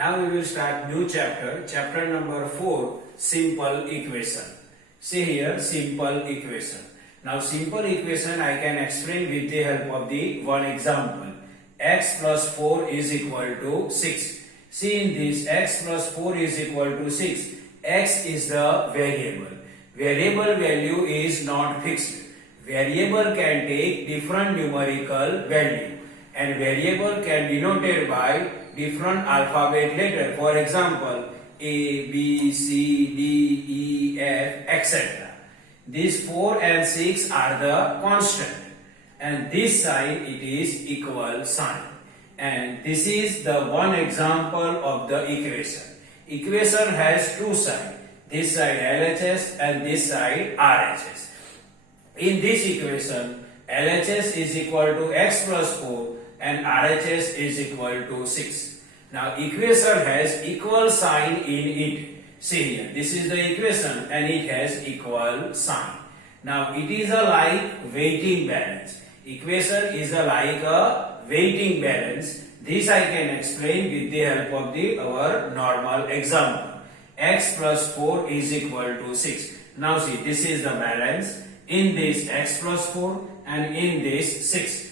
Now we will start new chapter, chapter number 4, simple equation. See here, simple equation. Now simple equation I can explain with the help of the one example. X plus 4 is equal to 6. See in this, x plus 4 is equal to 6. X is the variable. Variable value is not fixed. Variable can take different numerical value, and variable can be denoted by different alphabet letter. For example, A, B, C, D, E, F, etc. These 4 and 6 are the constant, and this side it is equal sign. And this is the one example of the equation. Equation has two sides. This side LHS and this side RHS. In this equation, LHS is equal to x plus 4 and RHS is equal to 6. Now equation has equal sign in it. See here, this is the equation and it has equal sign. Now it is a like weighting balance. Equation is a like a weighting balance. This I can explain with the help of our normal example. X plus 4 is equal to 6. Now see, this is the balance. In this x plus 4 and in this 6.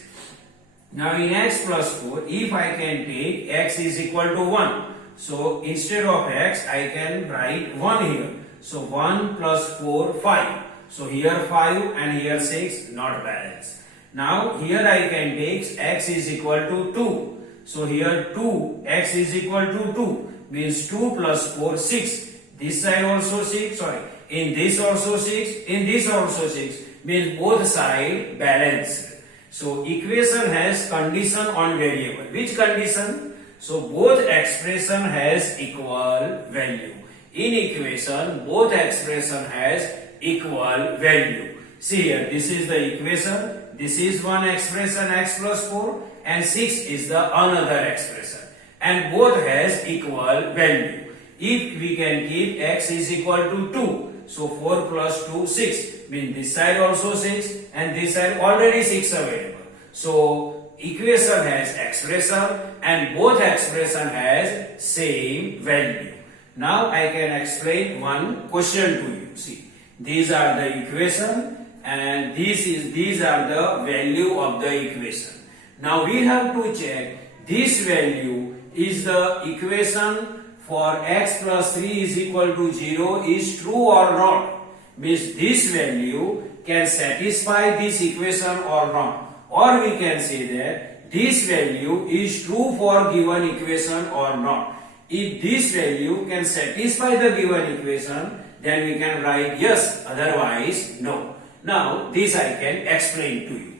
Now in x plus 4, if I can take x is equal to 1. So instead of x, I can write 1 here. So 1 plus 4, 5. So here 5 and here 6, not balanced. Now here I can take x is equal to 2. So here 2, x is equal to 2. Means 2 plus 4, 6. This side also 6, in this also 6, in this also 6. Means both sides balanced. So equation has condition on variable. Which condition? So both expression has equal value. In equation, both expression has equal value. See here, this is the equation. This is one expression x plus 4 and 6 is the another expression. And both has equal value. If we can keep x is equal to 2, so 4 plus 2, 6. Means this side also 6 and this side already 6 available. So equation has expression and both expression has same value. Now I can explain one question to you. See, these are the equation and these are the value of the equation. Now we have to check this value is the equation for x plus 3 is equal to 0 is true or not. Means this value can satisfy this equation or not. Or we can say that this value is true for given equation or not. If this value can satisfy the given equation, then we can write yes, otherwise no. Now this I can explain to you.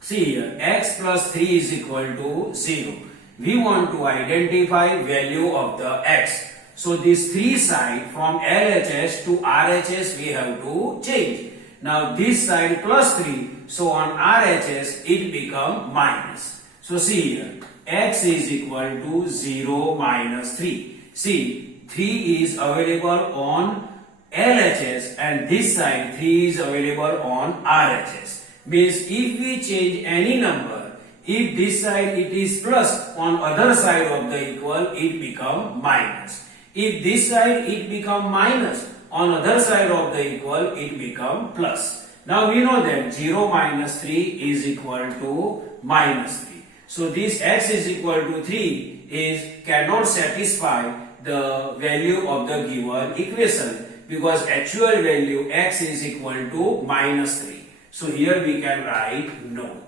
See here, x plus 3 is equal to 0. We want to identify value of the x. So this 3 side from LHS to RHS we have to change. Now this side plus 3, so on RHS it become minus. So see here, x is equal to 0 minus 3. See, 3 is available on LHS and this side 3 is available on RHS. Means if we change any number, if this side it is plus, on other side of the equal it become minus. If this side it become minus, on other side of the equal it become plus. Now we know that 0 minus 3 is equal to minus 3. So this x is equal to 3 cannot satisfy the value of the given equation because actual value x is equal to minus 3. So here we can write no.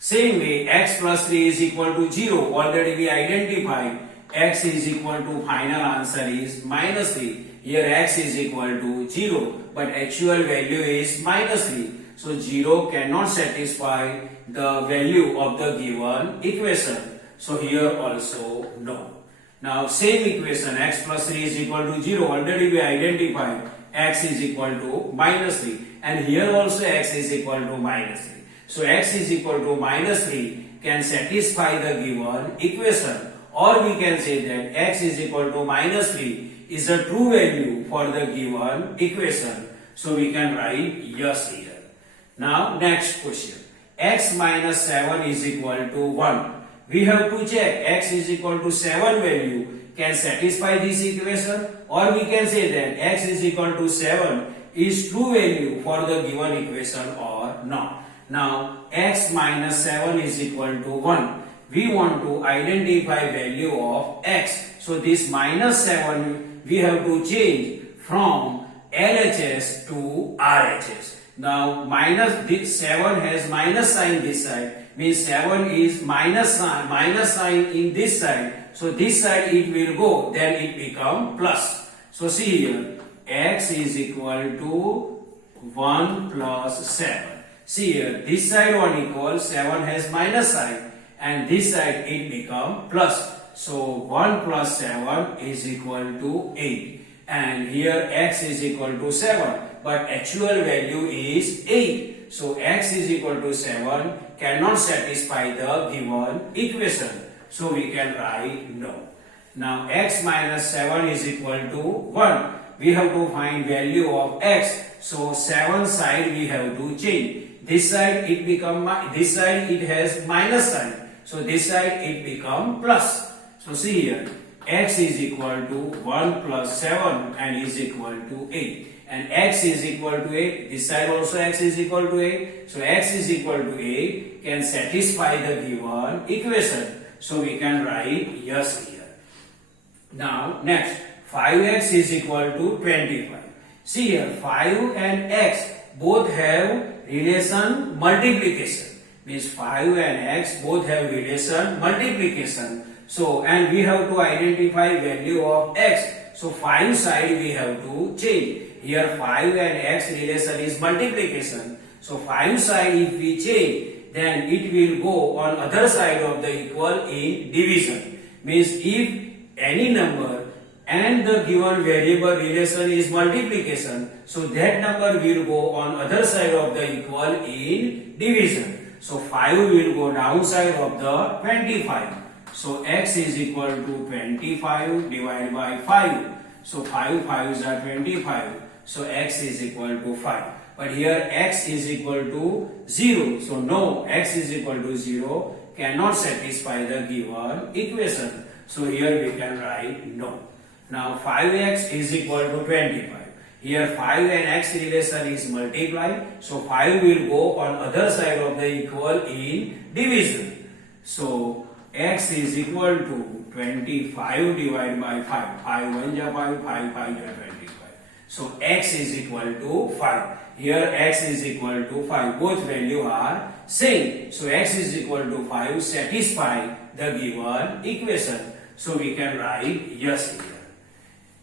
Same way, x plus 3 is equal to 0. Already we identified x is equal to final answer is minus 3. Here x is equal to 0, but actual value is minus 3. So 0 cannot satisfy the value of the given equation. So here also no. Now same equation, x plus 3 is equal to 0. Already we identified x is equal to minus 3. And here also x is equal to minus 3. So x is equal to minus 3 can satisfy the given equation. Or we can say that x is equal to minus 3 is a true value for the given equation. So we can write yes here. Now next question. X minus 7 is equal to 1. we have to check x is equal to 7 value can satisfy this equation, or we can say that x is equal to 7 is true value for the given equation or not. Now x minus 7 is equal to 1. We want to identify value of x. So this minus 7 we have to change from LHS to RHS. Now minus this 7 has minus sign this side, means 7 is minus sign in this side. So this side it will go, then it become plus. So see here, x is equal to 1 plus 7. See here, this side 1 equals 7 has minus sign, and this side it become plus. So 1 plus 7 is equal to 8, and here x is equal to 7, but actual value is 8. So x is equal to 7 cannot satisfy the given equation. So we can write no. Now x minus 7 is equal to 1. We have to find value of x. So 7 side we have to change. This side it become, this side it has minus sign. So this side it become plus. So see here, x is equal to 1 plus 7 and is equal to 8. And x is equal to 8. This side also x is equal to 8. So x is equal to 8 can satisfy the given equation. So we can write yes here. Now next, 5x is equal to 25. See here, 5 and x both have relation multiplication. Means 5 and x both have relation multiplication. So, and we have to identify value of x. So 5 side we have to change. Here 5 and x relation is multiplication. So 5 side if we change, then it will go on other side of the equal in division. Means if any number and the given variable relation is multiplication, so that number will go on other side of the equal in division. So 5 will go downside of the 25. So x is equal to 25 divided by 5. So 5 5s are 25. So x is equal to 5. But here x is equal to 0. So no, x is equal to 0 cannot satisfy the given equation. So here we can write no. Now 5x is equal to 25. Here 5 and x relation is multiplied. So 5 will go on other side of the equal in division. So x is equal to 25 divided by 5. 5 1 ja 5, 5 5 ja 25. So x is equal to 5. Here x is equal to 5. Both value are same. So x is equal to 5 satisfy the given equation. So we can write yes here.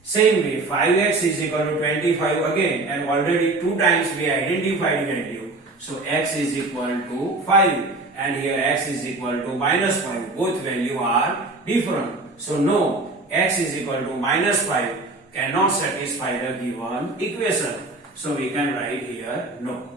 Same way 5x is equal to 25 again, and already 2 times we identified value. So x is equal to 5, and here x is equal to minus 5. Both value are different. So no, x is equal to minus 5 cannot satisfy the given equation. So we can write here no.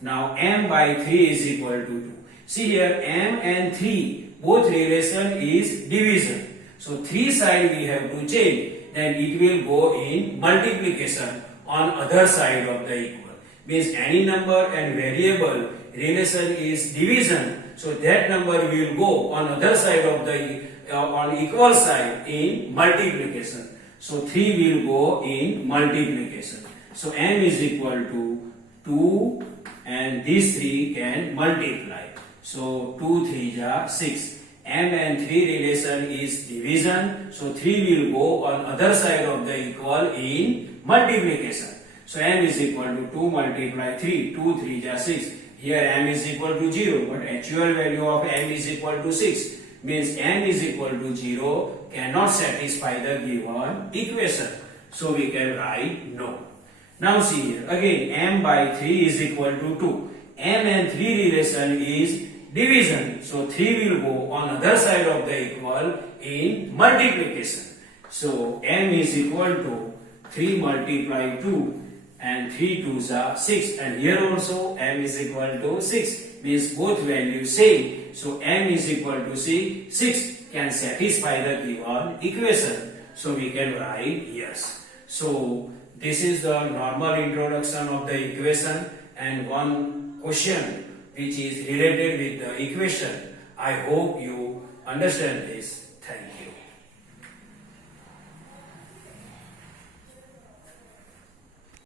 Now m by 3 is equal to 2. See here m and 3 both relation is division. So 3 side we have to change. Then it will go in multiplication on other side of the equal. Means any number and variable relation is division. So that number will go on other side of the on equal side in multiplication. So 3 will go in multiplication. So m is equal to 2 and these 3 can multiply. So 2 3 are 6. M and 3 relation is division. So 3 will go on other side of the equal in multiplication. So m is equal to 2 multiply 3. 2 3 are 6. Here m is equal to 0, but actual value of m is equal to 6. Means m is equal to 0 cannot satisfy the given equation. So we can write no. Now see here, again m by 3 is equal to 2. M and 3 relation is division. So 3 will go on other side of the equal in multiplication. So m is equal to 3 multiply 2, and 3 2s are 6, and here also m is equal to 6, means both values same. So m is equal to 6 can satisfy the given equation. So we can write yes. So this is the normal introduction of the equation and one question which is related with the equation. I hope you Understand this.